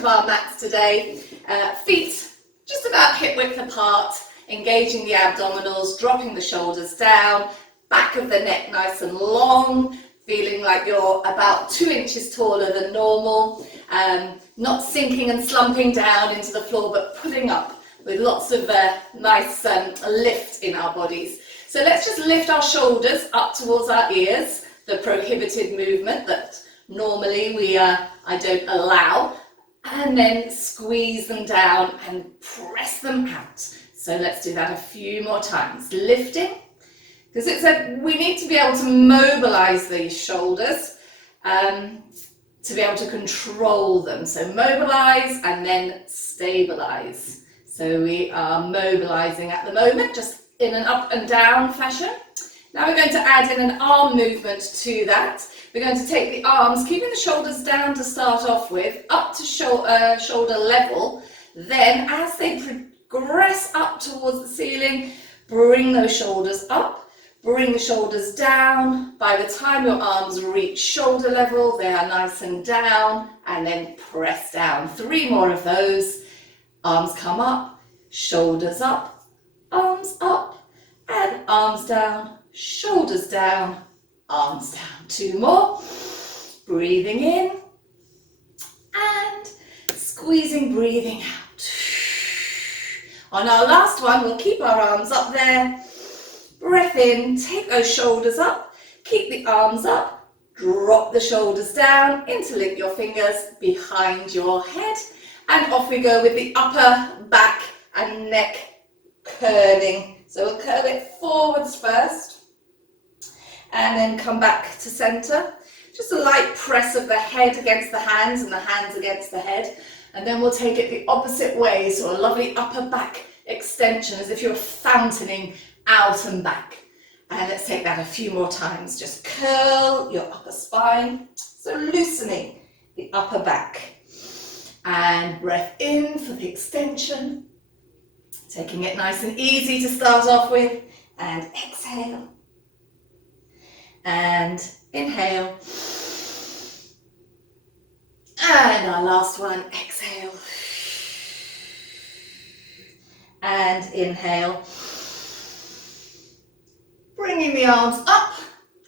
of our mats today. Feet just about hip width apart, engaging the abdominals, dropping the shoulders down, back of the neck nice and long, feeling like you're about 2 inches taller than normal, not sinking and slumping down into the floor, but pulling up with lots of nice lift in our bodies. So let's just lift our shoulders up towards our ears, the prohibited movement that normally I don't allow, and then squeeze them down and press them out. So let's do that a few more times. Lifting, because we need to be able to mobilize these shoulders to be able to control them. So mobilize and then stabilize. So we are mobilizing at the moment, just in an up and down fashion. Now we're going to add in an arm movement to that. We're going to take the arms, keeping the shoulders down to start off with, up to shoulder level. Then as they progress up towards the ceiling, bring those shoulders up, bring the shoulders down. By the time your arms reach shoulder level, they are nice and down, and then press down. 3 more of those. Arms come up, shoulders up, arms up, and arms down, shoulders down, arms down. 2 more. Breathing in and squeezing, breathing out. On our last one, we'll keep our arms up there. Breath in, take those shoulders up, keep the arms up, drop the shoulders down, interlink your fingers behind your head, and off we go with the upper back and neck curling. So we'll curl it forwards first, and then come back to center. Just a light press of the head against the hands and the hands against the head. And then we'll take it the opposite way, so a lovely upper back extension as if you're fountaining out and back. And let's take that a few more times. Just curl your upper spine, so loosening the upper back. And breath in for the extension. Taking it nice and easy to start off with. And exhale. And inhale. And our last one, exhale. And inhale. Bringing the arms up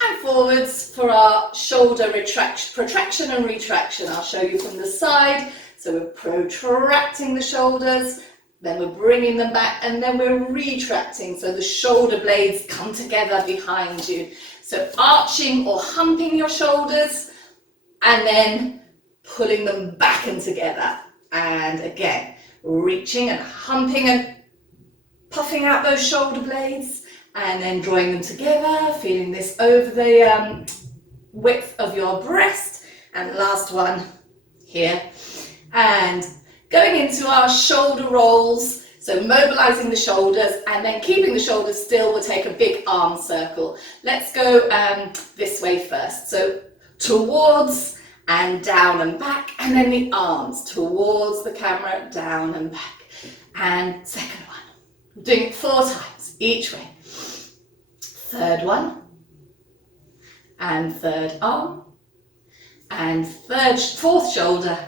and forwards for our shoulder protraction and retraction. I'll show you from the side. So we're protracting the shoulders, then we're bringing them back, and then we're retracting. So the shoulder blades come together behind you. So arching or humping your shoulders, and then pulling them back and together. And again, reaching and humping and puffing out those shoulder blades, and then drawing them together, feeling this over the width of your breast. And last one here. And going into our shoulder rolls, so mobilizing the shoulders and then keeping the shoulders still, we'll take a big arm circle. Let's go this way first. So towards and down and back, and then the arms towards the camera, down and back. And second one. We're doing it 4 times each way. Third one. And third arm. And fourth shoulder.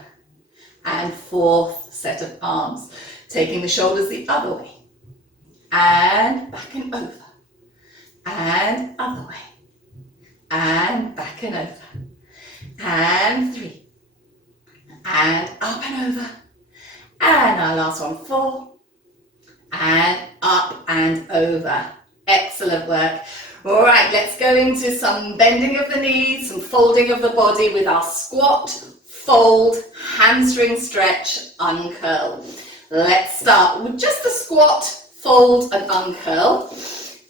And 4th set of arms. Taking the shoulders the other way. And back and over. And other way. And back and over. And 3. And up and over. And our last one, 4. And up and over. Excellent work. All right, let's go into some bending of the knees, some folding of the body with our squat, fold, hamstring stretch, uncurl. Let's start with just the squat, fold and uncurl.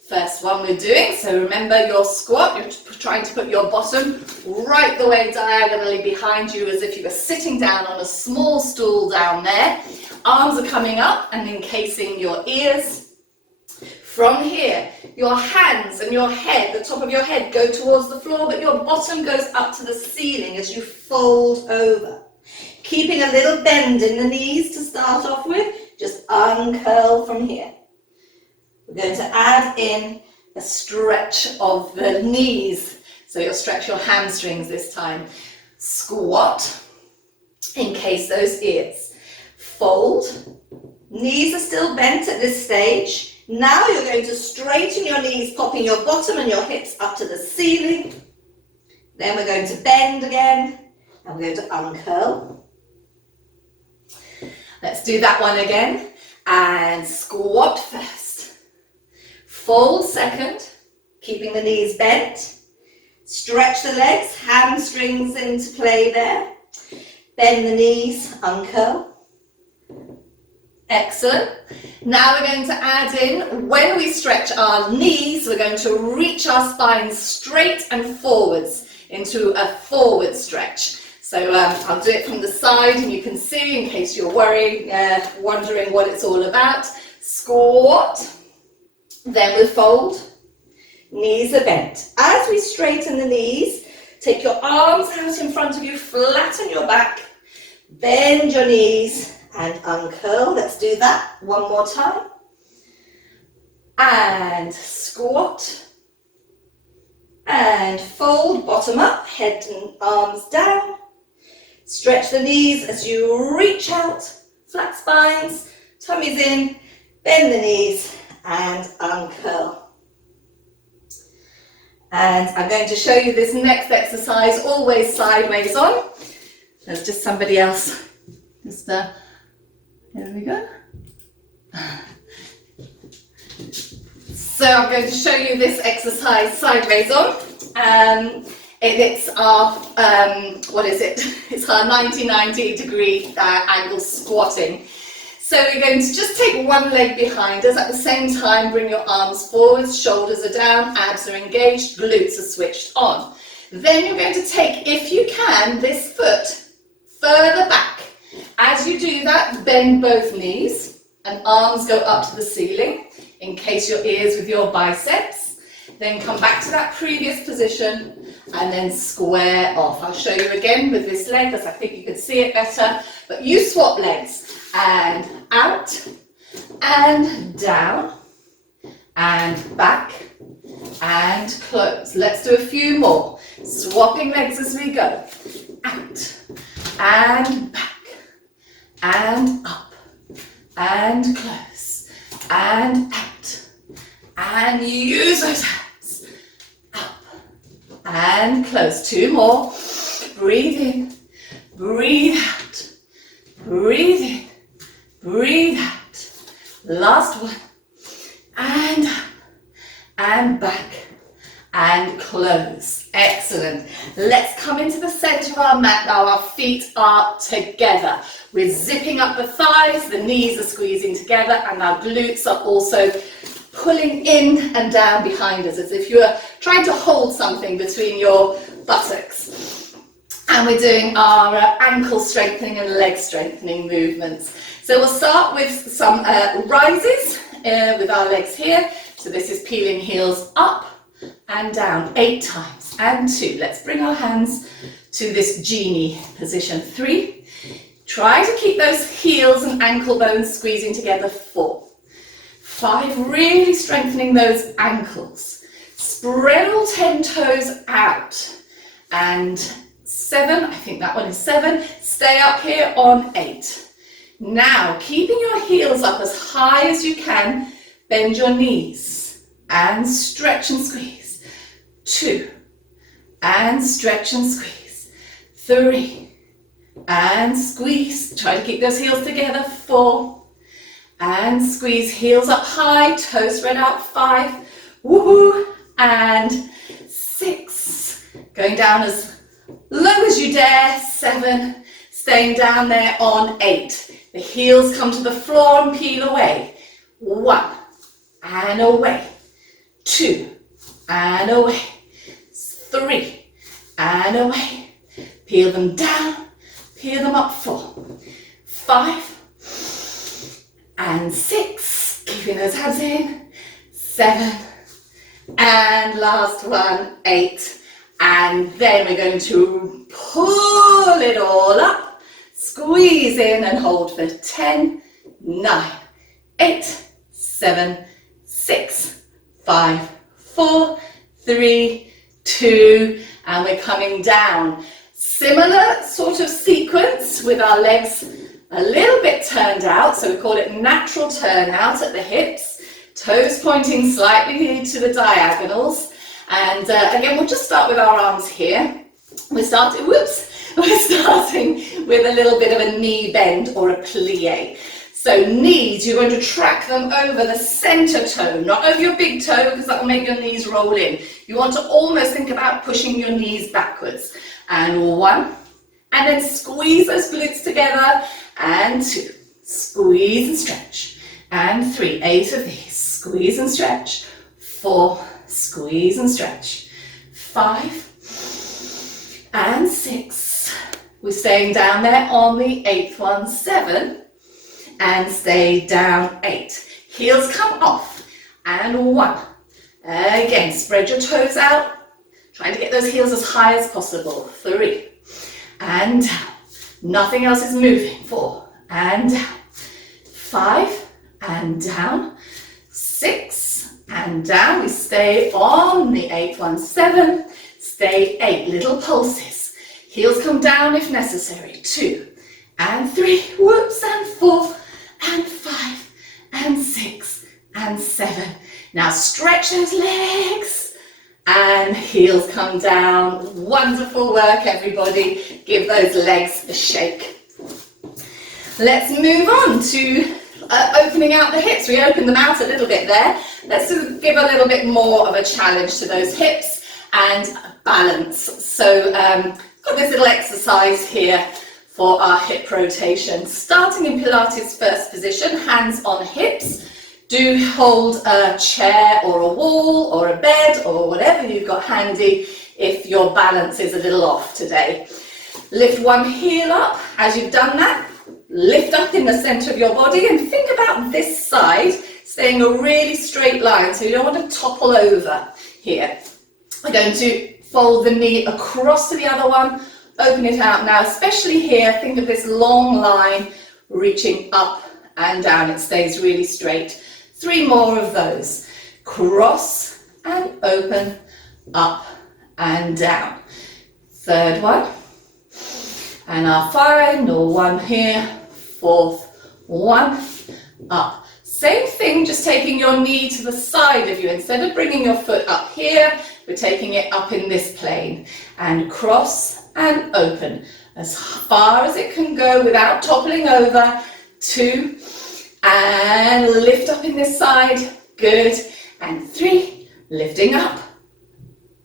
First one we're doing, so remember your squat, you're trying to put your bottom right the way diagonally behind you as if you were sitting down on a small stool down there. Arms are coming up and encasing your ears. From here, your hands and your head, the top of your head, go towards the floor, but your bottom goes up to the ceiling as you fold over. Keeping a little bend in the knees to start off with, just uncurl from here. We're going to add in a stretch of the knees. So you'll stretch your hamstrings this time. Squat, Encase those ears. Fold. Knees are still bent at this stage. Now you're going to straighten your knees, popping your bottom and your hips up to the ceiling. Then we're going to bend again, and we're going to uncurl. Let's do that one again. And squat first. Fold second, keeping the knees bent. Stretch the legs, hamstrings into play there. Bend the knees, uncurl. Excellent. Now we're going to add in, when we stretch our knees, we're going to reach our spine straight and forwards into a forward stretch. So I'll do it from the side and you can see, in case you're wondering what it's all about. Squat, then we fold, knees are bent. As we straighten the knees, take your arms out in front of you, flatten your back, bend your knees and uncurl. Let's do that one more time. And squat. And fold, bottom up, head and arms down. Stretch the knees as you reach out, flat spines, tummies in, bend the knees and uncurl. And I'm going to show you this next exercise, always sideways on. There's just somebody else. There we go. So I'm going to show you this exercise sideways on. It's our, It's our 90 degree angle squatting. So we're going to just take one leg behind us. At the same time, bring your arms forwards, shoulders are down, abs are engaged, glutes are switched on. Then you're going to take, if you can, this foot further back. As you do that, bend both knees and arms go up to the ceiling. Encase your ears with your biceps. Then come back to that previous position and then square off. I'll show you again with this leg because I think you can see it better. But you swap legs and out and down and back and close. Let's do a few more. Swapping legs as we go. Out and back and up and close and out and use those hands. Up and close. Two more. Breathe in, breathe out, breathe in, breathe out. Last one. And up and back and close. Excellent. Let's come into the center of our mat now. Our feet are together. We're zipping up the thighs, the knees are squeezing together, and our glutes are also pulling in and down behind us, as if you were trying to hold something between your buttocks. And we're doing our ankle strengthening and leg strengthening movements. So we'll start with some rises with our legs here. So this is peeling heels up and down 8 times. And 2. Let's bring our hands to this genie position. 3. Try to keep those heels and ankle bones squeezing together. 4. 5. Really strengthening those ankles. Spread all 10 toes out. And 7. I think that one is 7. Stay up here on 8. Now, keeping your heels up as high as you can, bend your knees and stretch and squeeze. 2, and stretch and squeeze. 3, and squeeze. Try to keep those heels together. 4, and squeeze. Heels up high, toes spread out. 5, woohoo, and 6. Going down as low as you dare. 7, staying down there on 8. The heels come to the floor and peel away. 1, and away. 2, and away. 3, and away. Peel them down, peel them up. 4, 5, and 6. Keeping those hands in. 7, and last one, 8. And then we're going to pull it all up, squeeze in and hold for 10, 9, 8, 7, 6, 5, 4, 3, 2, and we're coming down. Similar sort of sequence with our legs a little bit turned out, so we call it natural turnout at the hips, toes pointing slightly to the diagonals, and again we'll just start with our arms here. We're starting with a little bit of a knee bend or a plie. So knees, you're going to track them over the center toe, not over your big toe because that will make your knees roll in. You want to almost think about pushing your knees backwards. And 1, and then squeeze those glutes together, and 2, squeeze and stretch, and 3, 8 of these, squeeze and stretch, 4, squeeze and stretch, 5, and 6. We're staying down there on the 8th one, 7, and stay down, 8. Heels come off, and 1. Again, spread your toes out, trying to get those heels as high as possible, 3, and down. Nothing else is moving, 4, and down, 5, and down, 6, and down. We stay on the 8th one, 7, stay 8, little pulses. Heels come down if necessary, 2, and 3, whoops, and 4, and 5, and 6, and 7. Now stretch those legs, and heels come down. Wonderful work, everybody. Give those legs a shake. Let's move on to opening out the hips. We opened them out a little bit there. Let's give a little bit more of a challenge to those hips and balance. So got this little exercise here for our hip rotation. Starting in Pilates first position, hands on hips. Do hold a chair or a wall or a bed or whatever you've got handy if your balance is a little off today. Lift one heel up. As you've done that, lift up in the center of your body and think about this side staying a really straight line, so you don't want to topple over here. We're going to fold the knee across to the other one, open it out now, especially here. Think of this long line reaching up and down. It stays really straight. 3 more of those. Cross and open, up and down. 3rd one. And our final one here. 4th one. Up. Same thing, just taking your knee to the side of you. Instead of bringing your foot up here, we're taking it up in this plane. And cross and open as far as it can go without toppling over. 2. And lift up in this side, good, and 3, lifting up,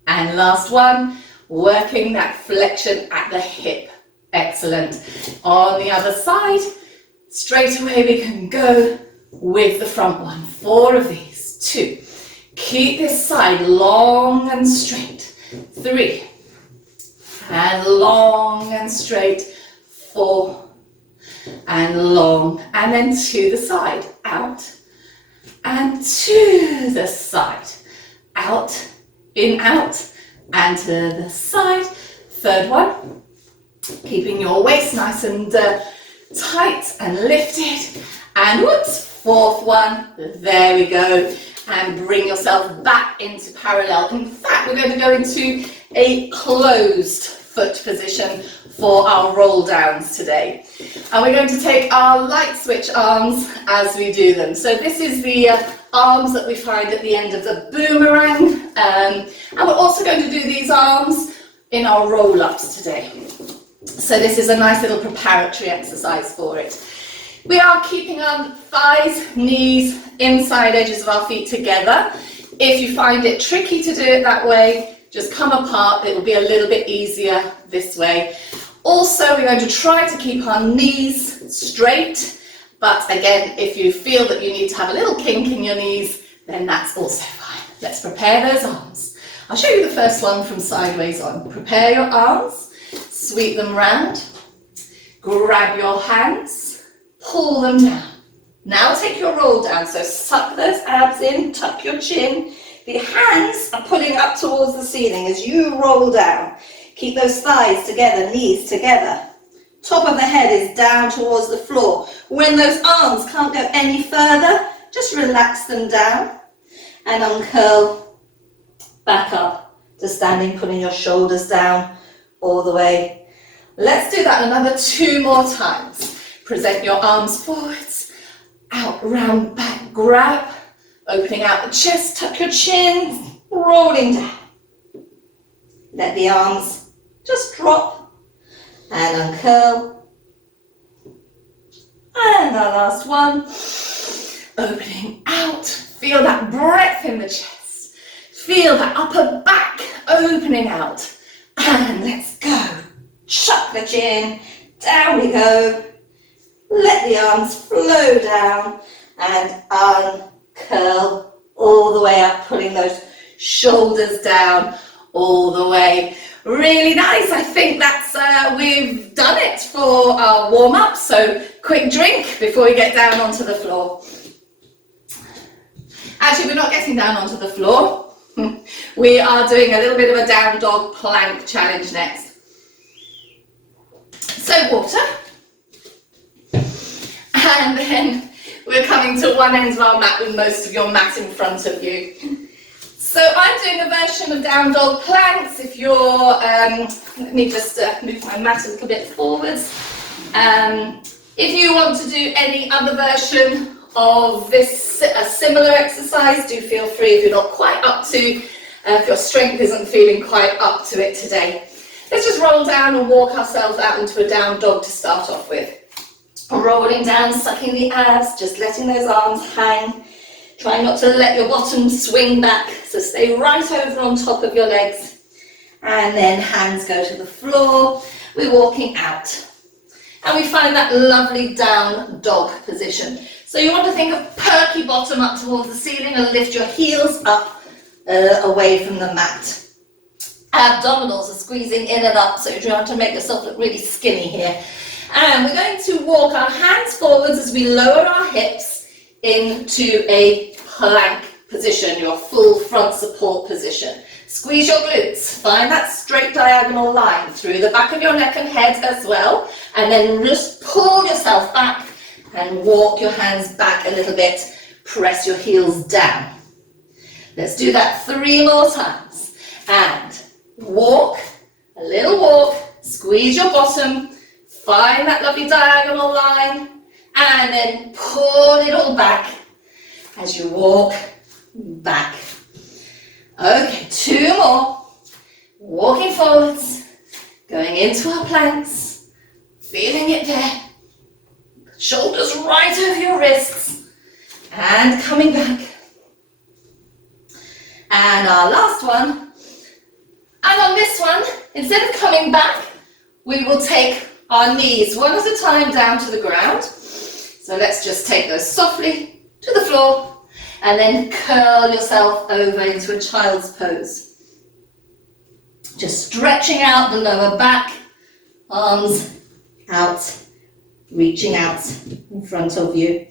and last one, working that flexion at the hip, excellent. On the other side, straight away we can go with the front one, 4 of these, 2, keep this side long and straight, 3, and long and straight, 4, and long, and then to the side, out, and to the side, out, in, out, and to the side. 3rd one, keeping your waist nice and tight and lifted, and whoops, 4th one, there we go, and bring yourself back into parallel. In fact, we're going to go into a closed foot position for our roll downs today. And we're going to take our light switch arms as we do them. So this is the arms that we find at the end of the boomerang. And we're also going to do these arms in our roll-ups today. So this is a nice little preparatory exercise for it. We are keeping our thighs, knees, inside edges of our feet together. If you find it tricky to do it that way, just come apart. It will be a little bit easier this way. Also, we're going to try to keep our knees straight, but again, if you feel that you need to have a little kink in your knees, then that's also fine. Let's prepare those arms. I'll show you the first one from sideways on. Prepare your arms, sweep them round, grab your hands, pull them down. Now take your roll down, so suck those abs in, tuck your chin. The hands are pulling up towards the ceiling as you roll down. Keep those thighs together, knees together. Top of the head is down towards the floor. When those arms can't go any further, just relax them down and uncurl back up to standing, putting your shoulders down all the way Let's do that another 2 more times. Present your arms forwards, out, round, back, grab, opening out the chest, tuck your chin, rolling down. Let the arms just drop and uncurl. And our last one, opening out. Feel that breath in the chest. Feel that upper back opening out. And let's go. Chuck the chin, down we go. Let the arms flow down and uncurl all the way up, pulling those shoulders down all the way. Really nice. I think that's we've done it for our warm-up. So quick drink before we get down onto the floor. Actually, we're not getting down onto the floor. We are doing a little bit of a down dog plank challenge next. So water. And then we're coming to one end of our mat with most of your mat in front of you. So I'm doing a version of down dog planks. If you're, let me just move my mat a little bit forwards. If you want to do any other version of this, a similar exercise, do feel free if you're not quite up to, if your strength isn't feeling quite up to it today. Let's just roll down and walk ourselves out into a down dog to start off with. Rolling down, sucking the abs, just letting those arms hang. Try not to let your bottom swing back, so stay right over on top of your legs. And then hands go to the floor. We're walking out. And we find that lovely down dog position. So you want to think of perky bottom up towards the ceiling and lift your heels up away from the mat. Abdominals are squeezing in and up, so you're trying to make yourself look really skinny here. And we're going to walk our hands forwards as we lower our hips into a plank position, your full front support position. Squeeze your glutes, find that straight diagonal line through the back of your neck and head as well, and then just pull yourself back and walk your hands back a little bit, press your heels down. Let's do that 3 more times. And walk, a little walk, squeeze your bottom, find that lovely diagonal line, and then pull it all back as you walk back. Okay, 2 more. Walking forwards, going into our planks, feeling it there. Shoulders right over your wrists, and coming back. And our last one. And on this one, instead of coming back, we will take our knees one at a time down to the ground. So let's just take those softly to the floor and then curl yourself over into a child's pose. Just stretching out the lower back, arms out, reaching out in front of you.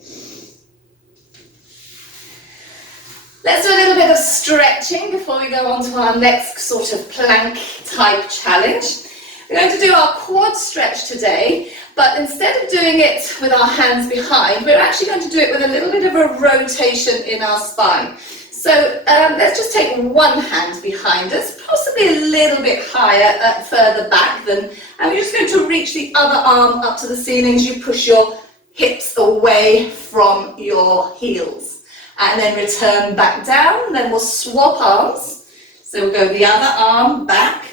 Let's do a little bit of stretching before we go on to our next sort of plank type challenge. We're going to do our quad stretch today, but instead of doing it with our hands behind, we're actually going to do it with a little bit of a rotation in our spine. So let's just take one hand behind us, possibly a little bit higher, further back than, and we're just going to reach the other arm up to the ceiling as you push your hips away from your heels. And then return back down, then we'll swap arms. So we'll go the other arm back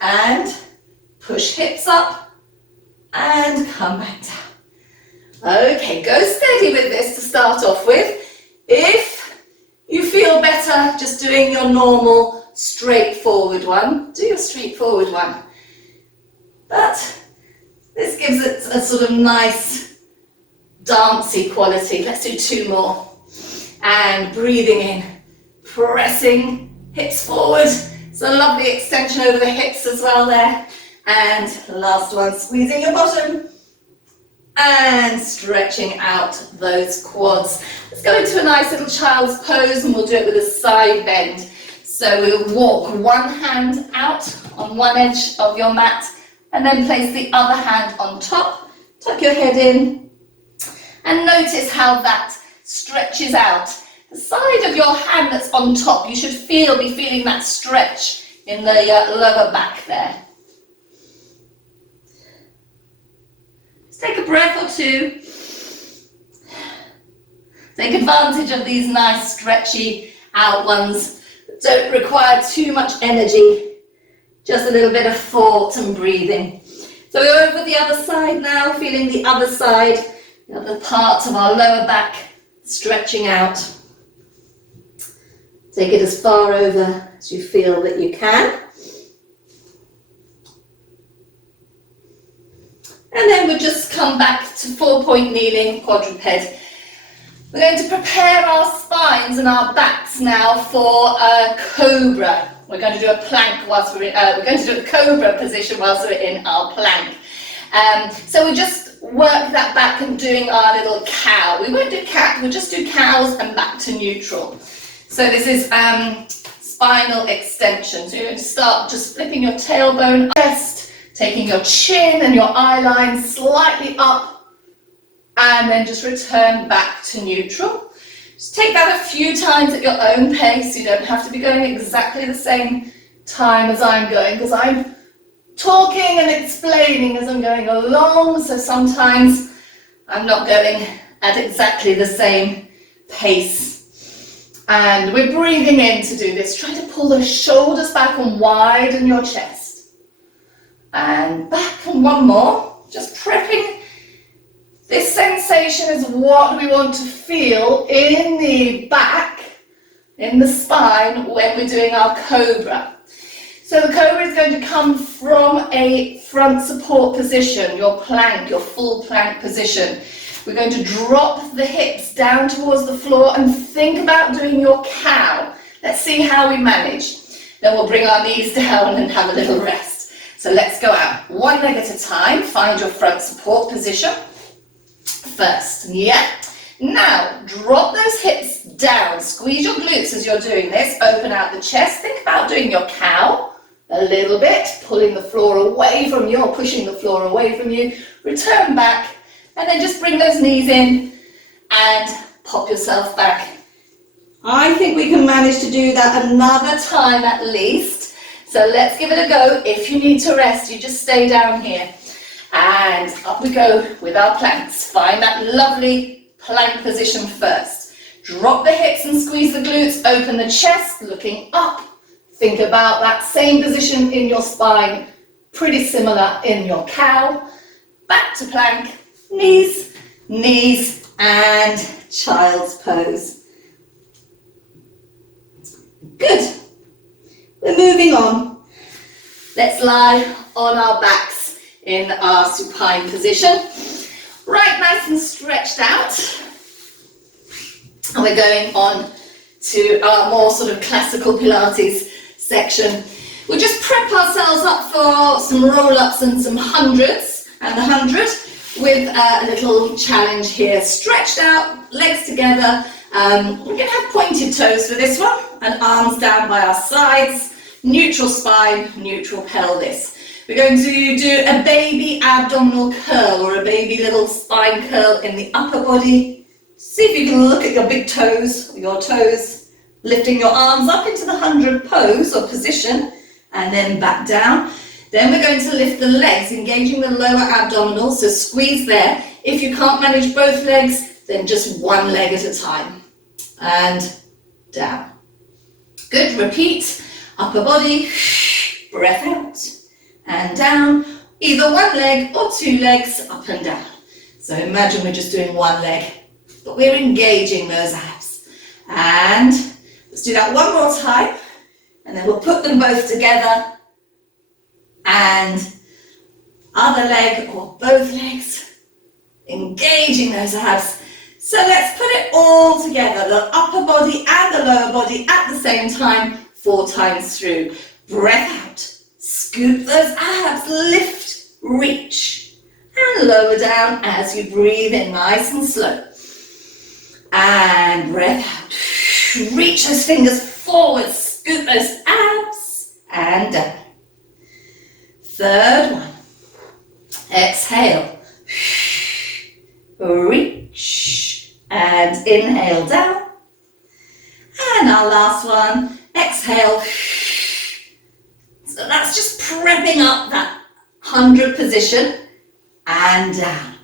and push hips up and come back down. Okay, go steady with this to start off with. If you feel better just doing your normal straightforward one, do your straightforward one. But this gives it a sort of nice dancey quality. Let's do 2 more. And breathing in, pressing hips forward. It's a lovely extension over the hips as well there. And the last one, squeezing your bottom and stretching out those quads. Let's go into a nice little child's pose and we'll do it with a side bend. So we'll walk one hand out on one edge of your mat and then place the other hand on top. Tuck your head in and notice how that stretches out. The side of your hand that's on top, you should be feeling that stretch in the lower back there. Just take a breath or two. Take advantage of these nice stretchy out ones that don't require too much energy, just a little bit of thought and breathing. So we're over the other side now, feeling the other side, the other part of our lower back stretching out. Take it as far over as you feel that you can. And then we'll just come back to 4-point kneeling, quadruped. We're going to prepare our spines and our backs now for a cobra. We're going to do a plank whilst we're going to do a cobra position whilst we're in our plank. So we just work that back and doing our little cow. We won't do cat, we'll just do cows and back to neutral. So this is spinal extension. So you're going to start just flipping your tailbone, chest, taking your chin and your eye line slightly up, and then just return back to neutral. Just take that a few times at your own pace. You don't have to be going exactly the same time as I'm going, because I'm talking and explaining as I'm going along, so sometimes I'm not going at exactly the same pace. And we're breathing in to do this. Try to pull the shoulders back and widen your chest. And back, and one more. Just prepping. This sensation is what we want to feel in the back, in the spine, when we're doing our cobra. So the cobra is going to come from a front support position, your plank, your full plank position. We're going to drop the hips down towards the floor and think about doing your cow. Let's see how we manage. Then we'll bring our knees down and have a little rest. So let's go out. One leg at a time. Find your front support position first. Yeah. Now, drop those hips down. Squeeze your glutes as you're doing this. Open out the chest. Think about doing your cow a little bit. Pulling the floor away from you or pushing the floor away from you. Return back. And then just bring those knees in and pop yourself back. I think we can manage to do that another time at least. So let's give it a go. If you need to rest, you just stay down here. And up we go with our planks. Find that lovely plank position first. Drop the hips and squeeze the glutes. Open the chest, looking up. Think about that same position in your spine. Pretty similar in your cow. Back to plank. Knees, knees, and child's pose. Good. We're moving on. Let's lie on our backs in our supine position. Right, nice and stretched out. And we're going on to our more sort of classical Pilates section. We'll just prep ourselves up for some roll-ups and some hundreds, and the 100 with a little challenge here. Stretched out, legs together. We're going to have pointed toes for this one, and arms down by our sides. Neutral spine, neutral pelvis. We're going to do a baby abdominal curl, or a baby little spine curl in the upper body. See if you can look at your big toes, your toes, lifting your arms up into the 100 pose or position, and then back down. Then we're going to lift the legs, engaging the lower abdominals, so squeeze there. If you can't manage both legs, then just one leg at a time. And down. Good, repeat. Upper body, breath out, and down. Either one leg or two legs, up and down. So imagine we're just doing one leg, but we're engaging those abs. And let's do that one more time, and then we'll put them both together. And other leg or both legs, engaging those abs. So let's put it all together, the upper body and the lower body at the same time, 4 times through. Breath out, scoop those abs, lift, reach, and lower down as you breathe in, nice and slow. And breath out, reach those fingers forward, scoop those abs, and down. Third one, exhale, reach, and inhale down. And our last one, exhale. So that's just prepping up that 100 position and down.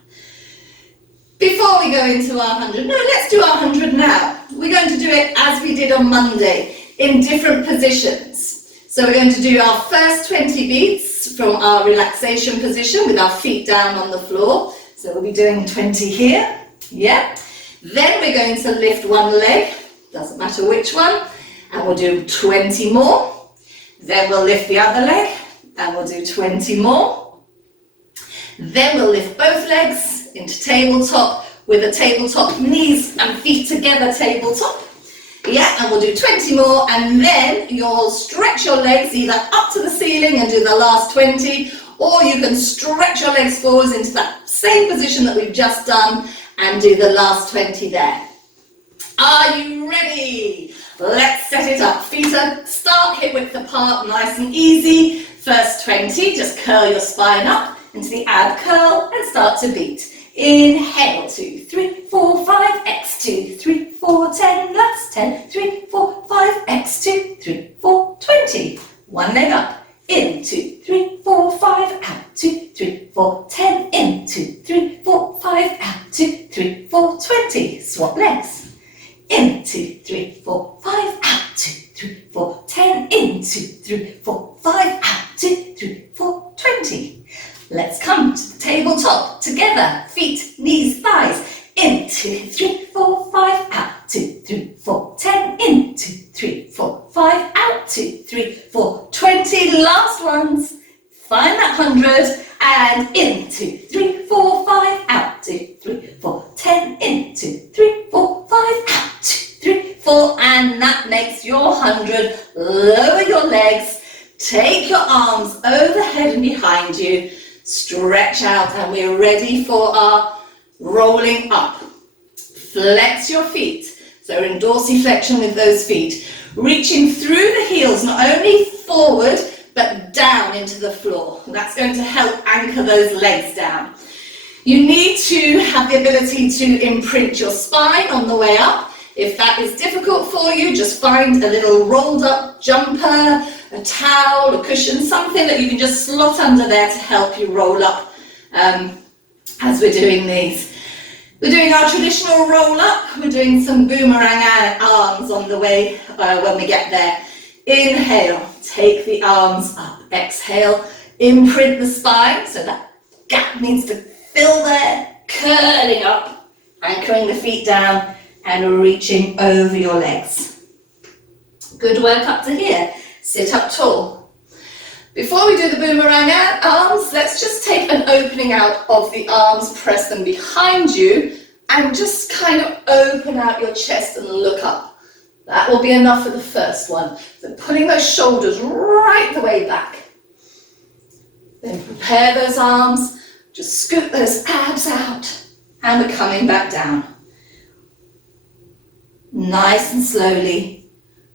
Before we go into our 100, no, let's do our 100 now. We're going to do it as we did on Monday, in different positions. So we're going to do our first 20 beats from our relaxation position with our feet down on the floor. So we'll be doing 20 here, yeah. Then we're going to lift one leg, doesn't matter which one, and we'll do 20 more. Then we'll lift the other leg, and we'll do 20 more. Then we'll lift both legs into tabletop with a tabletop, knees and feet together tabletop. Yeah, and we'll do 20 more, and then you'll stretch your legs either up to the ceiling and do the last 20, or you can stretch your legs forwards into that same position that we've just done and do the last 20 there. Are you ready? Let's set it up. Feet are start hip width apart, nice and easy. First 20, just curl your spine up into the ab curl and start to beat. Inhale, 2, 3, 4, 5, x 2, 3, 4, 10, last 10, 3, 4, 5, x 2, 3, 4, 20. One leg up, in, 2, 3, 4, 5, out, 2, 3, 4, 10, in, 2, 3, 4, 5, out, 2, 3, 4, 20. Swap legs. In, 2, 3, 4, 5, out, 2, 3, 4, 10, in, 2, 3, 4, 5, out, 2, 3, 4, 20. Let's come to the tabletop together. Feet, knees, thighs. In, 2, 3, 4, 5, out, 2, 3, 4, 10, in, 2, 3, 4, 5, out, 2, 3, 4, 20. Last ones. Find that 100 and in, 2, 3, 4, 5, out, 2, 3, 4, 10, in, 2, 3, 4, 5, out, 2, 3, 4, and that makes your 100. Lower your legs, take your arms overhead and behind you, stretch out, and we're ready for our rolling up. Flex your feet, so we're in dorsiflexion with those feet, reaching through the heels, not only forward, but down into the floor. That's going to help anchor those legs down. You need to have the ability to imprint your spine on the way up. If that is difficult for you, just find a little rolled up jumper, a towel, a cushion, something that you can just slot under there to help you roll up as we're doing these. We're doing our traditional roll up. We're doing some boomerang arms on the way when we get there. Inhale, take the arms up. Exhale, imprint the spine, so that gap needs to fill there. Curling up, anchoring the feet down and reaching over your legs. Good work up to here. Sit up tall. Before we do the boomerang arms, let's just take an opening out of the arms, press them behind you, and just kind of open out your chest and look up. That will be enough for the first one. So pulling those shoulders right the way back. Then prepare those arms, just scoot those abs out, and we're coming back down. Nice and slowly,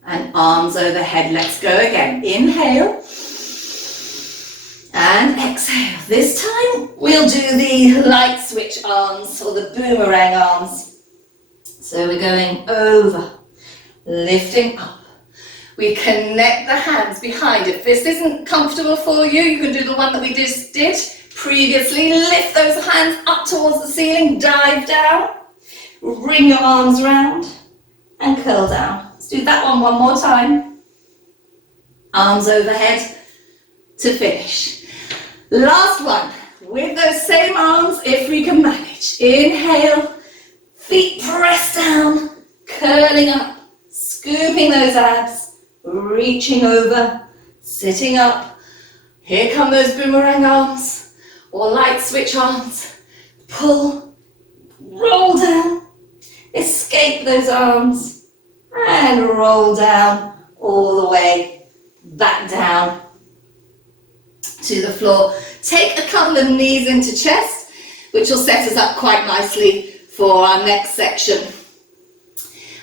and arms overhead. Let's go again. Inhale, and exhale. This time, we'll do the light switch arms, or the boomerang arms. So we're going over, lifting up. We connect the hands behind. If this isn't comfortable for you, you can do the one that we just did previously. Lift those hands up towards the ceiling, dive down, bring your arms round and curl down. Let's do that one more time. Arms overhead to finish. Last one, with those same arms if we can manage. Inhale, feet press down, curling up, scooping those abs, reaching over, sitting up. Here come those boomerang arms or light switch arms. Pull, roll down, escape those arms, and roll down all the way back down to the floor. Take a couple of knees into chest, which will set us up quite nicely for our next section.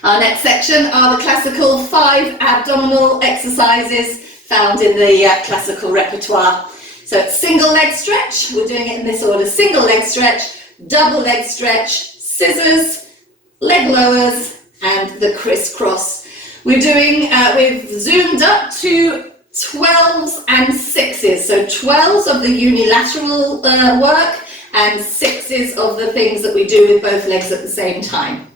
Our next section are the classical 5 abdominal exercises found in the classical repertoire. So it's single leg stretch. We're doing it in this order: single leg stretch, double leg stretch, scissors, leg lowers, and the crisscross. We're doing, we've zoomed up to 12s and 6s. So 12s of the unilateral work and 6s of the things that we do with both legs at the same time.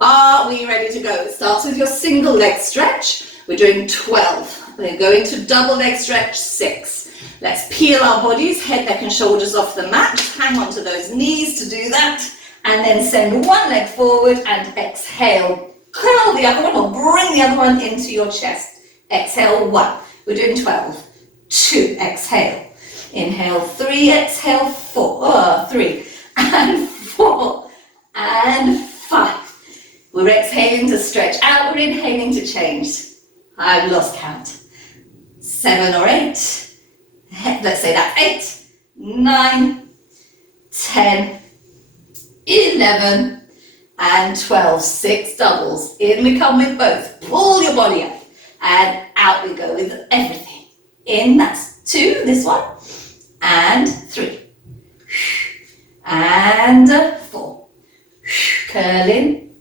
Are we ready to go? It starts with your single leg stretch. We're doing 12. We're going to double leg stretch, 6. Let's peel our bodies, head, neck and shoulders off the mat. Just hang on to those knees to do that. And then send one leg forward and exhale. Curl the other one or bring the other one into your chest. Exhale, 1. We're doing 12. 2, exhale. Inhale, 3, exhale, 4. 3 and 4 and 5. We're exhaling to stretch out, we're inhaling to change. I've lost count. 7 or 8. Let's say that's 8, 9, 10, 11 and 12. 6 doubles. In we come with both. Pull your body up and out we go with everything. In, that's 2, this one, and 3, and 4. Curl in,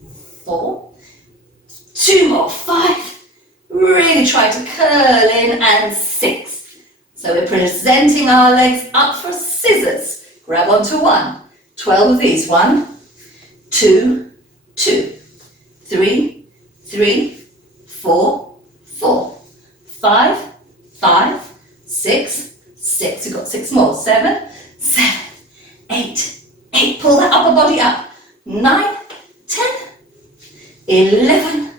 4, 2 more, 5. Really try to curl in, and 6. So we're presenting our legs up for scissors. Grab onto 1. 12 of these. 1, 2, 2, 3, 3, 4, 4, 5, 5, 6, 6. We've got 6 more. 7, 7, 8, 8. Pull that upper body up. 9, 10, 11,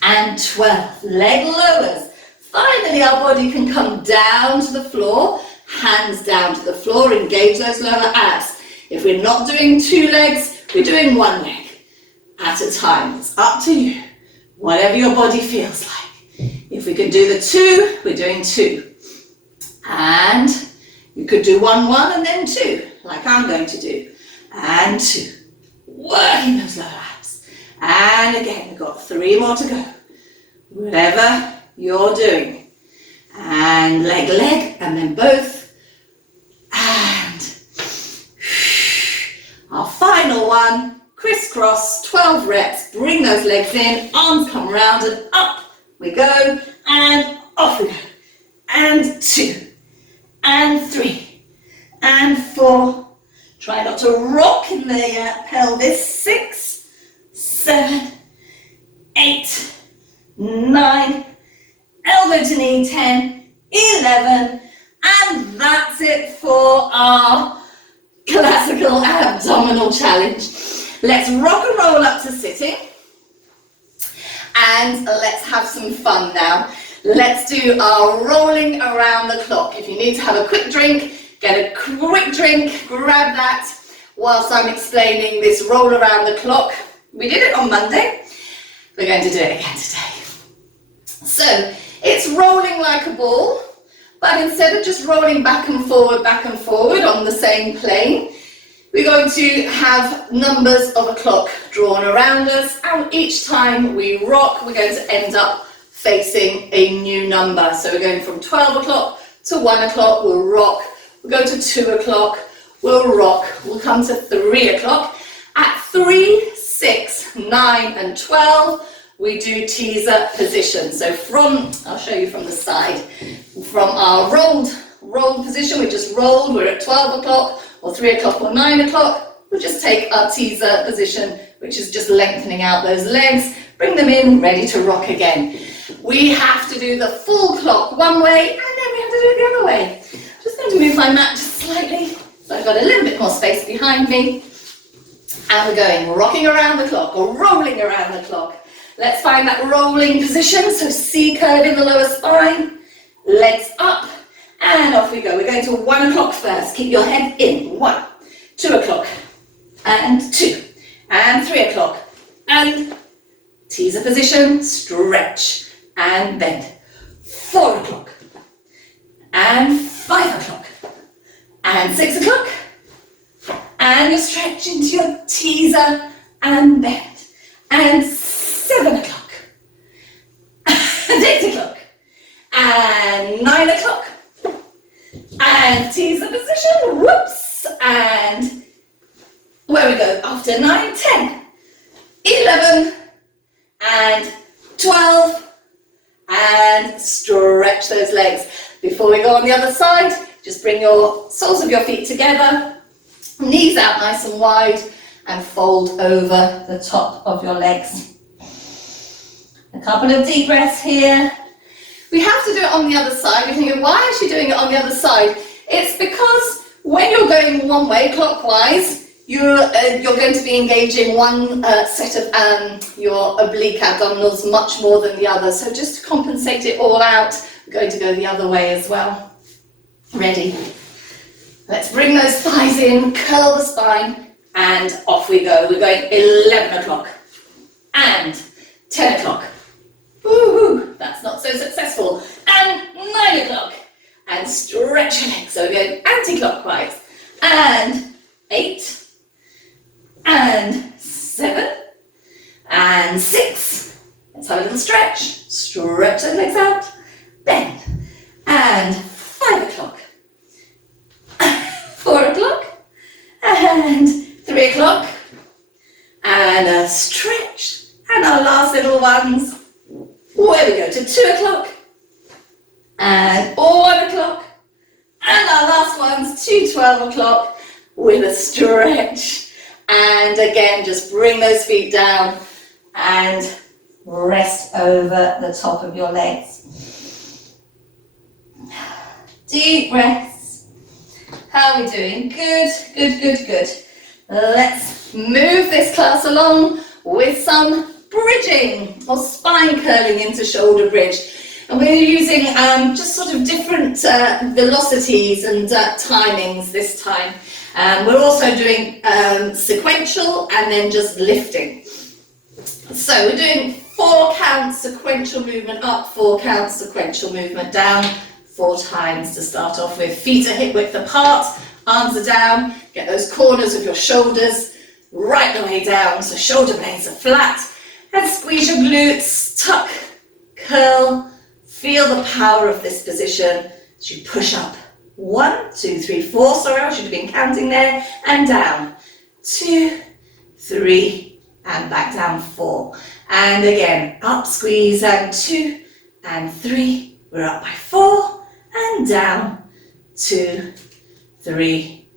and 12. Leg lowers. Finally, our body can come down to the floor, hands down to the floor, engage those lower abs. If we're not doing 2 legs, we're doing 1 leg at a time. It's up to you, whatever your body feels like. If we can do the 2, we're doing 2. And you could do 1, 1 and then 2, like I'm going to do. And 2. Working those lower abs. And again, we've got 3 more to go. Whatever you're doing. And leg, leg, and then both. And our final one, crisscross, 12 reps. Bring those legs in, arms come round and up we go, and off we go. And 2, and 3, and 4. Try not to rock in the pelvis. 6, 7, 8, 9, elbow to knee, 10, 11, and that's it for our classical abdominal challenge. Let's rock and roll up to sitting, and let's have some fun now. Let's do our rolling around the clock. If you need to have a quick drink, get a quick drink, grab that whilst I'm explaining this roll around the clock. We did it on Monday. We're going to do it again today. So it's rolling like a ball, but instead of just rolling back and forward on the same plane, we're going to have numbers of a clock drawn around us, and each time we rock, we're going to end up facing a new number. So we're going from 12 o'clock to 1 o'clock, we'll rock. We'll go to 2 o'clock, we'll rock. We'll come to 3 o'clock. At 3, 6, 9 and 12, we do teaser position. So I'll show you from the side. From our rolled position, we just rolled, we're at 12 o'clock or 3 o'clock or 9 o'clock. We'll just take our teaser position, which is just lengthening out those legs, bring them in, ready to rock again. We have to do the full clock one way, and then we have to do it the other way. I'm just going to move my mat just slightly, so I've got a little bit more space behind me. And we're going rocking around the clock or rolling around the clock. Let's find that rolling position, so C curve in the lower spine, legs up, and off we go. We're going to 1 o'clock first. Keep your head in. 1, 2 o'clock, and 2, and 3 o'clock, and teaser position, stretch, and bend. 4 o'clock, and 5 o'clock, and 6 o'clock, and you stretch into your teaser and bend, and 7 o'clock, and 8 o'clock, and 9 o'clock, and teaser position, whoops, and where we go after 9, 10, 11, and 12, and stretch those legs. Before we go on the other side, just bring your soles of your feet together, knees out nice and wide, and fold over the top of your legs. A couple of deep breaths here. We have to do it on the other side. You're thinking, why is she doing it on the other side? It's because when you're going one way, clockwise, you're going to be engaging one set of your oblique abdominals much more than the other. So just to compensate it all out, we're going to go the other way as well. Ready? Let's bring those thighs in, curl the spine, and off we go. We're going 11 o'clock and 10 o'clock. Woohoo! That's not so successful. And 9 o'clock. And stretch your legs. So we're going anti-clockwise. And 8. And 7. And 6. Let's have a little stretch. Stretch those legs out. Bend. And 5 o'clock. 4 o'clock. And 3 o'clock. And a stretch. And our last little ones. Where we go to 2 o'clock. And 1 o'clock. And our last ones to 12 o'clock with a stretch. And again, just bring those feet down and rest over the top of your legs. Deep breaths. How are we doing? Good, good, good, good. Let's move this class along with some bridging or spine curling into shoulder bridge. And we're using just sort of different velocities and timings this time. We're also doing sequential and then just lifting. So we're doing 4 count sequential movement up, 4 count sequential movement down, 4 times to start off with. Feet are hip width apart, arms are down, get those corners of your shoulders right the way down so shoulder blades are flat, and squeeze your glutes, tuck, curl, feel the power of this position as you push up. 1, 2, 3, 4, sorry, I should have been counting there, and down. 2, 3, and back down 4. And again, up, squeeze, and 2, and 3, we're up by 4, and down, 2, 3,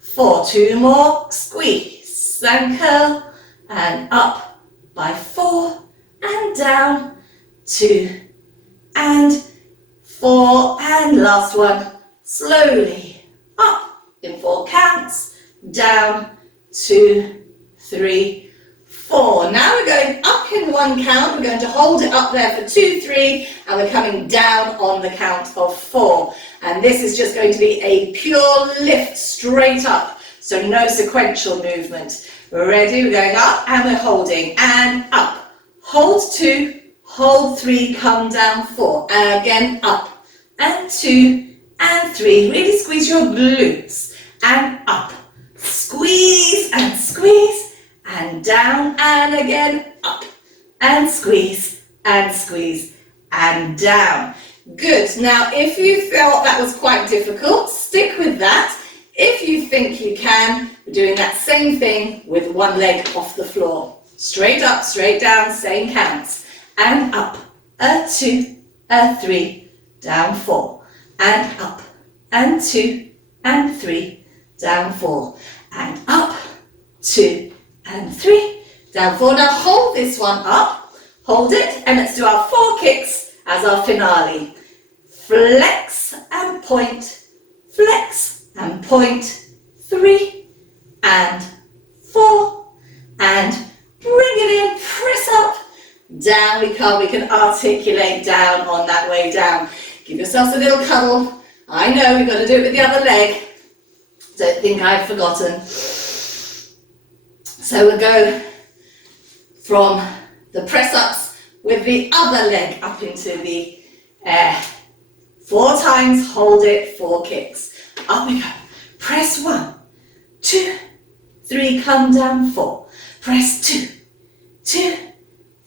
4. 2 more, squeeze, and curl, and up by 4, and down, 2, and 4, and last one, slowly up in 4 counts, down, 2, 3, 4. Now we're going up in 1 count, we're going to hold it up there for 2, 3, and we're coming down on the count of 4. And this is just going to be a pure lift straight up, so no sequential movement. We're ready, we're going up and we're holding, and up, hold 2, hold 3, come down 4, and again up, and 2, and 3, really squeeze your glutes, and up, squeeze, and down, and again up, and squeeze, and down. Good. Now if you felt that was quite difficult, stick with that. If you think you can, we're doing that same thing with one leg off the floor. Straight up, straight down, same counts. And up, a 2, a 3, down 4, and up, and 2, and 3, down 4, and up, 2, and 3, down 4. Now hold this one up, hold it, and let's do our 4 kicks as our finale. Flex and point, flex and point, 3 and 4, and bring it in, press up, down we come, we can articulate down on that way down. Give yourselves a little cuddle. I know we've got to do it with the other leg. Don't think I've forgotten. So we'll go from the press ups with the other leg up into the air. 4 times, hold it, 4 kicks. Up we go. Press 1, 2, 3, come down 4. Press 2, 2,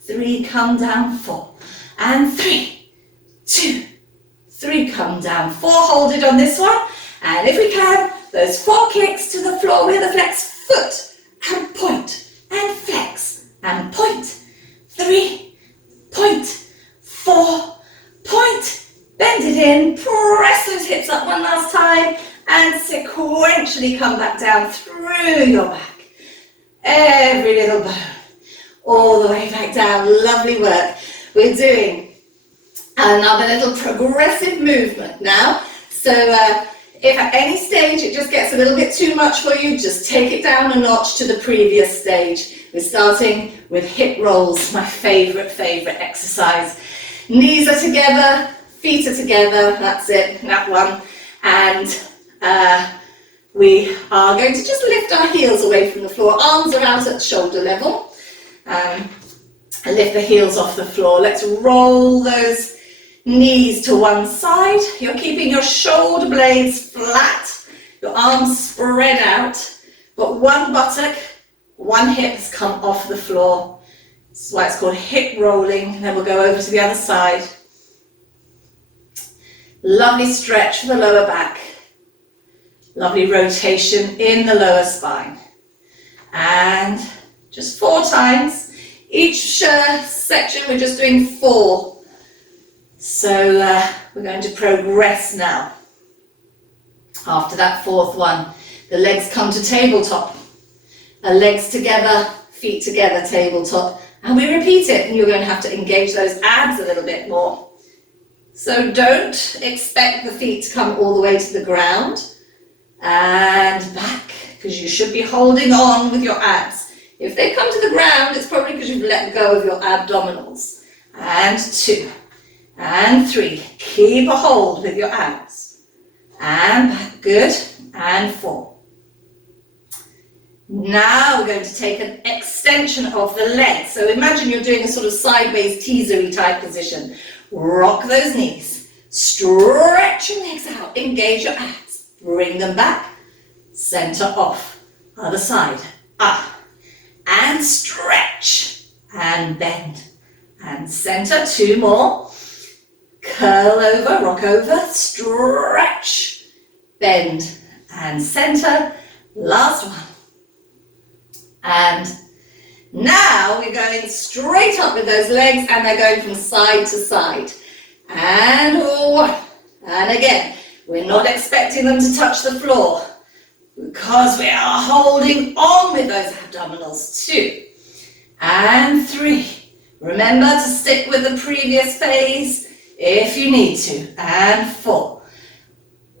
3, come down 4. And 3, 2, 3, come down 4. Hold it on this one. And if we can, those 4 kicks to the floor with a flex foot. And point. And flex. And point. 3, point. 4, point. Bend it in. Press those hips up one last time. gradually come back down through your back. Every little bone, all the way back down. Lovely work. We're doing another little progressive movement now. So if at any stage it just gets a little bit too much for you, just take it down a notch to the previous stage. We're starting with hip rolls, my favorite exercise. Knees are together, feet are together, that's it, that one. And we are going to just lift our heels away from the floor. Arms are out at shoulder level. And lift the heels off the floor. Let's roll those knees to one side. You're keeping your shoulder blades flat, your arms spread out, but one buttock, one hip has come off the floor. That's why it's called hip rolling. And then we'll go over to the other side. Lovely stretch for the lower back. Lovely rotation in the lower spine. And just 4 times. Each section we're just doing 4. So we're going to progress now. After that 4th one, the legs come to tabletop. Legs together, feet together, tabletop. And we repeat it, and you're going to have to engage those abs a little bit more. So don't expect the feet to come all the way to the ground and back, because you should be holding on with your abs. If they come to the ground, it's probably because you've let go of your abdominals. And 2. And 3, keep a hold with your abs. And back, good. And 4. Now we're going to take an extension of the legs. So imagine you're doing a sort of sideways teasery type position. Rock those knees. Stretch your legs out. Engage your abs. Bring them back. Center off. Other side. Up. And stretch. And bend. And center. 2 more. Curl over, rock over, stretch, bend, and center. Last one. And now we're going straight up with those legs, and they're going from side to side. And 1. And again, we're not expecting them to touch the floor because we are holding on with those abdominals. 2. And 3. Remember to stick with the previous phase if you need to. And 4.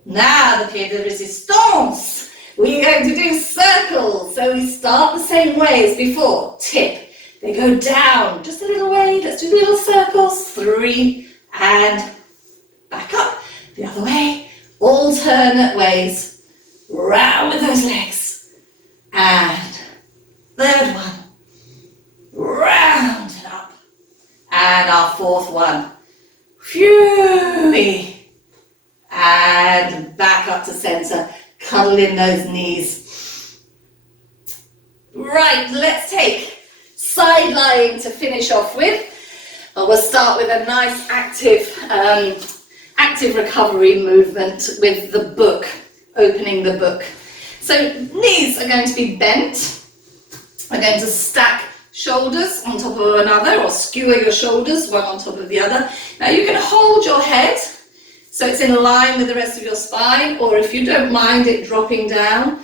Now the pied de resistance. We're going to do circles. So we start the same way as before. Tip. They go down just a little way. Let's do little circles. 3 and back up. The other way. Alternate ways. Round with those legs. And 3rd one. Round and up. And our 4th one. Phew, and back up to center, cuddle in those knees. Right, let's take side lying to finish off with. We'll start with a nice active recovery movement with the book, opening the book. So knees are going to be bent. We're going to stack shoulders on top of one another, or skewer your shoulders one on top of the other. Now you can hold your head so it's in line with the rest of your spine, or if you don't mind it dropping down,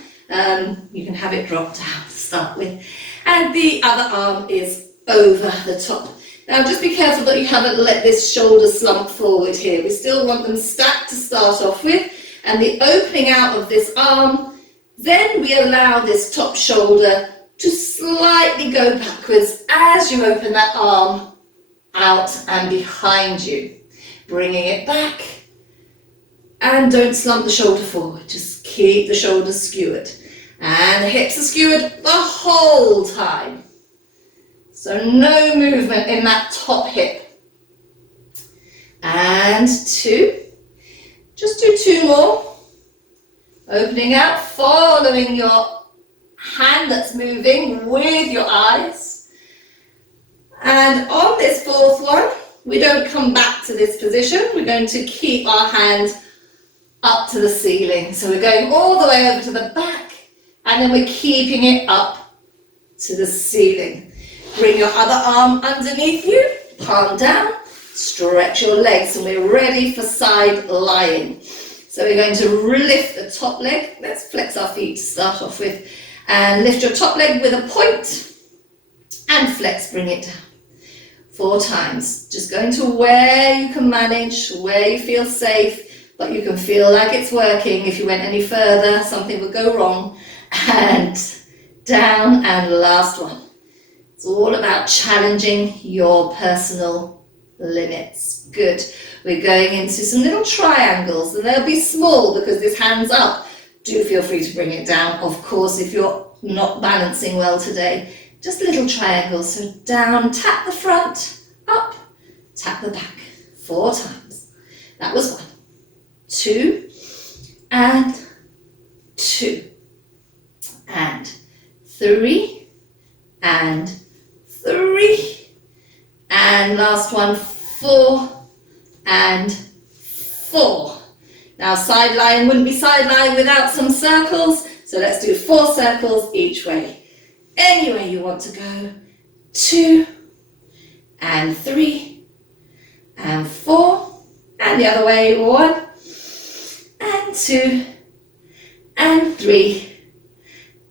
you can have it drop down to start with. And the other arm is over the top. Now just be careful that you haven't let this shoulder slump forward here. We still want them stacked to start off with, and the opening out of this arm, then we allow this top shoulder to slightly go backwards as you open that arm out and behind you. Bringing it back, and don't slump the shoulder forward, just keep the shoulders skewered. And the hips are skewered the whole time. So no movement in that top hip. And 2. Just do 2 more. Opening out, following your hand that's moving with your eyes. And on this 4th one, we don't come back to this position. We're going to keep our hand up to the ceiling. So we're going all the way over to the back, and then we're keeping it up to the ceiling. Bring your other arm underneath you, palm down, stretch your legs, and we're ready for side lying. So we're going to lift the top leg. Let's flex our feet to start off with. And lift your top leg with a point and flex, bring it down. 4 times. Just going to where you can manage, where you feel safe, but you can feel like it's working. If you went any further, something would go wrong. And down, and last one. It's all about challenging your personal limits. Good. We're going into some little triangles, and they'll be small because this hand's up. Do feel free to bring it down. Of course, if you're not balancing well today, just little triangles. So down, tap the front, up, tap the back. 4 times. That was 1, 2, and 2, and 3, and 3, and last one, 4, and 4. Now sideline wouldn't be sideline without some circles, so let's do 4 circles each way. Any way you want to go. 2, and 3, and 4, and the other way. 1, and 2, and 3,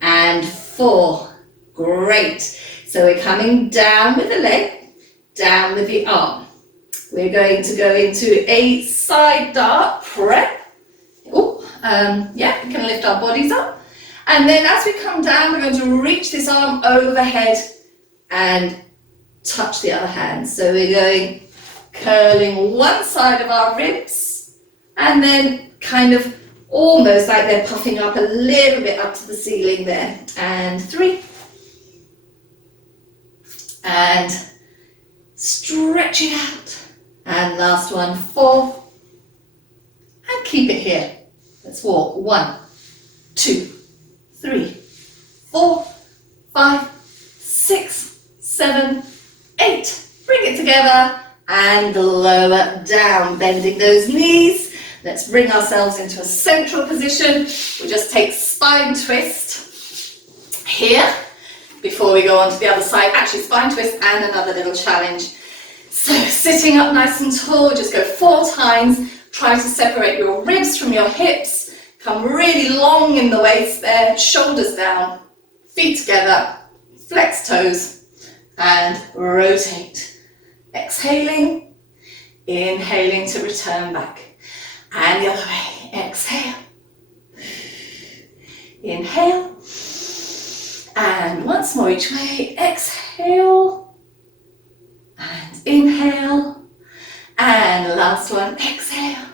and 4. Great. So we're coming down with the leg, down with the arm. We're going to go into a side dart prep. Yeah, we can lift our bodies up. And then as we come down, we're going to reach this arm overhead and touch the other hand. So we're going curling one side of our ribs and then kind of almost like they're puffing up a little bit up to the ceiling there. And 3. And stretch it out. And last one, 4. And keep it here. Let's walk. 1, 2, 3, 4, 5, 6, 7, 8. Bring it together and lower down, bending those knees. Let's bring ourselves into a central position. We'll just take spine twist here before we go on to the other side. Actually, spine twist and another little challenge. So sitting up nice and tall, just go 4 times. Try to separate your ribs from your hips. Come really long in the waist there, shoulders down, feet together, flex toes, and rotate. Exhaling, inhaling to return back. And the other way, exhale. Inhale. And once more each way, exhale. And inhale. And last one, exhale.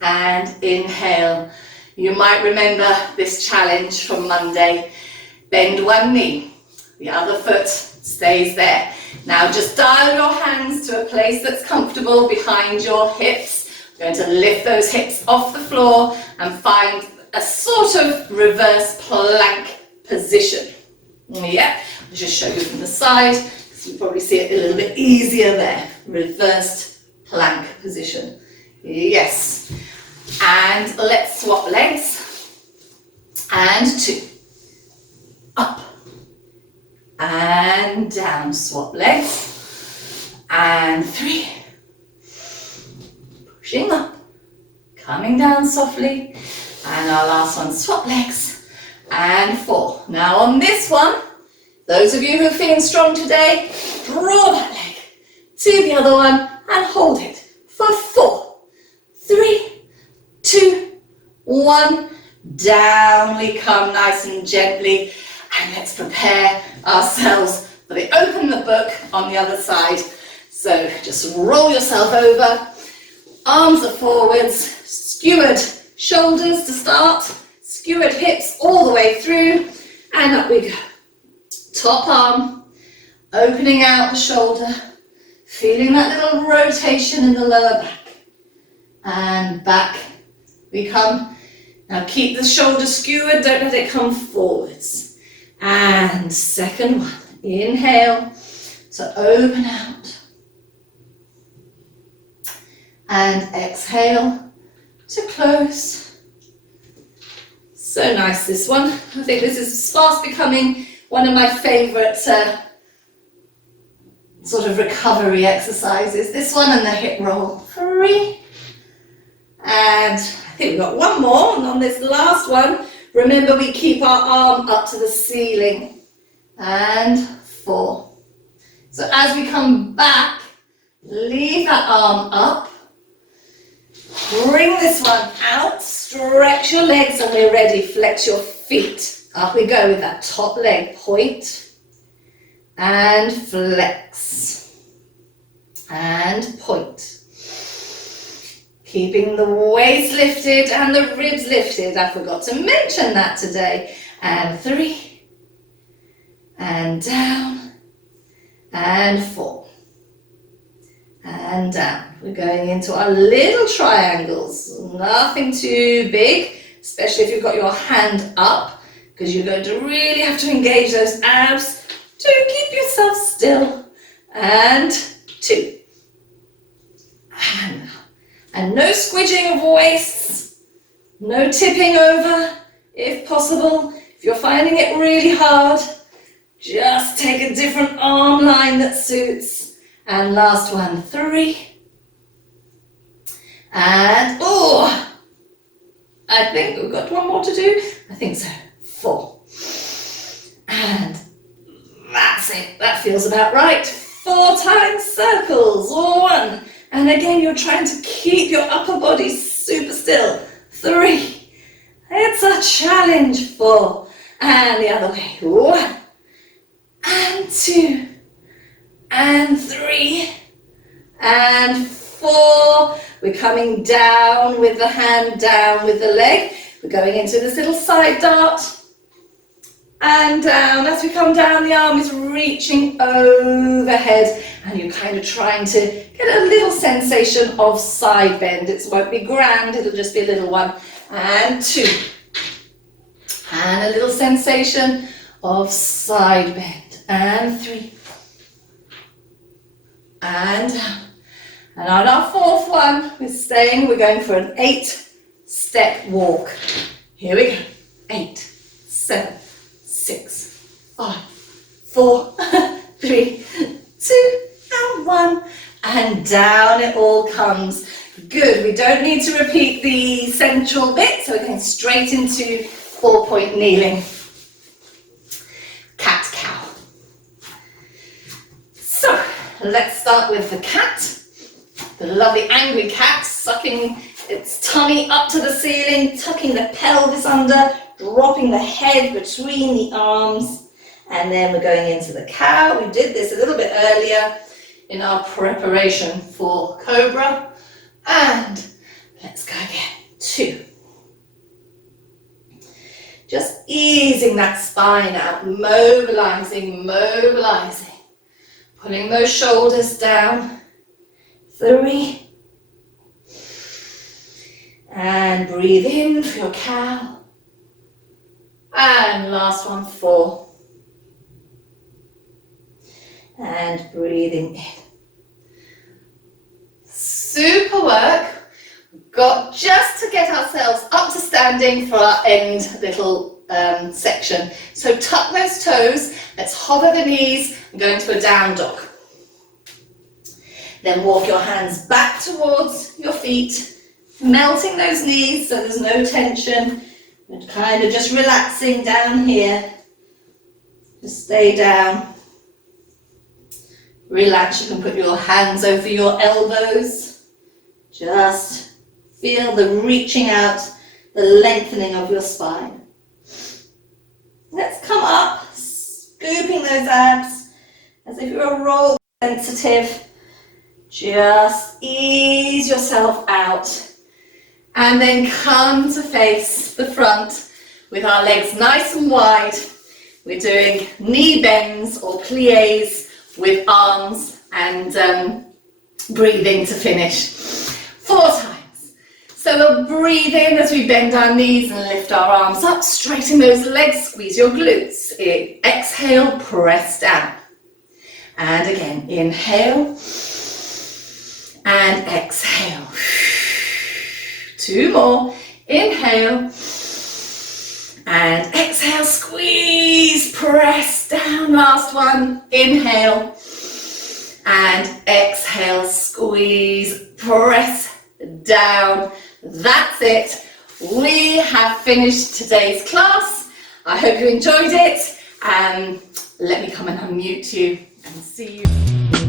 And inhale. You might remember this challenge from Monday. Bend one knee, the other foot stays there. Now just dial your hands to a place that's comfortable behind your hips. We're going to lift those hips off the floor and find a sort of reverse plank position. Yeah, I'll just show you from the side, because you'll probably see it a little bit easier there. Reversed plank position. Yes. And let's swap legs. And 2. Up. And down. Swap legs. And 3. Pushing up. Coming down softly. And our last one, swap legs. And 4. Now on this one, those of you who are feeling strong today, draw that leg to the other one and hold it for 4, 3, 2, 1. Down we come nice and gently. And let's prepare ourselves for the open the book on the other side. So just roll yourself over. Arms are forwards. Skewered shoulders to start. Skewered hips all the way through. And up we go. Top arm. Opening out the shoulder. Feeling that little rotation in the lower back. And back we come. Now keep the shoulder skewered. Don't let it come forwards. And second one, inhale to open out. And exhale to close. So nice, this one. I think this is fast becoming one of my favourite sort of recovery exercises. This one and the hip roll. 3, And I think we've got one more, and on this last one, remember we keep our arm up to the ceiling. And 4. So as we come back, leave that arm up. Bring this one out, stretch your legs, and we're ready. Flex your feet. Up we go with that top leg. Point and flex and point. Keeping the waist lifted and the ribs lifted. I forgot to mention that today. And 3 and down and 4 and down. We're going into our little triangles. Nothing too big, especially if you've got your hand up, because you're going to really have to engage those abs to keep yourself still. And 2 and no squidging of waists, no tipping over if possible. If you're finding it really hard, just take a different arm line that suits. And last one, 3 and I think we've got one more to do. I think so. 4 and that's it. That feels about right. 4 times circles. 1. And again, you're trying to keep your upper body super still. 3. It's a challenge. 4. And the other way. 1 and 2 and 3 and 4. We're coming down with the hand, down with the leg. We're going into this little side dart. And down. As we come down, the arm is reaching overhead, and you're kind of trying to get a little sensation of side bend. It won't be grand, it'll just be a little one. And 2. And a little sensation of side bend. And 3. And down. And on our 4th one, we're going for an 8-step walk. Here we go. 8, 7, 6, 5, 4, 3, 2, and 1. And down it all comes. Good. We don't need to repeat the central bit, so we're going straight into 4-point kneeling. Cat-cow. So, let's start with the cat. The lovely angry cat sucking its tummy up to the ceiling, tucking the pelvis under, dropping the head between the arms, and then we're going into the cow. We did this a little bit earlier in our preparation for cobra, and let's go again. 2. Just easing that spine out, mobilizing, pulling those shoulders down. 3 and breathe in for your cow. And last one, 4. And breathing in. Super work. Got just to get ourselves up to standing for our end little section. So tuck those toes. Let's hover the knees and go into a down dog. Then walk your hands back towards your feet, melting those knees so there's no tension. And kind of just relaxing down here. Just stay down. Relax. You can put your hands over your elbows. Just feel the reaching out, the lengthening of your spine. Let's come up, scooping those abs as if you're a roll sensitive. Just ease yourself out. And then come to face the front with our legs nice and wide. We're doing knee bends or plies with arms and breathing to finish. 4 times. So we'll breathe in as we bend our knees and lift our arms up, straighten those legs, squeeze your glutes. Exhale, press down. And again, inhale and exhale. 2 more. Inhale and exhale, squeeze, press down. Last one. Inhale and exhale, squeeze, press down. that's it. We have finished today's class. I hope you enjoyed it. Let me come and unmute you and see you.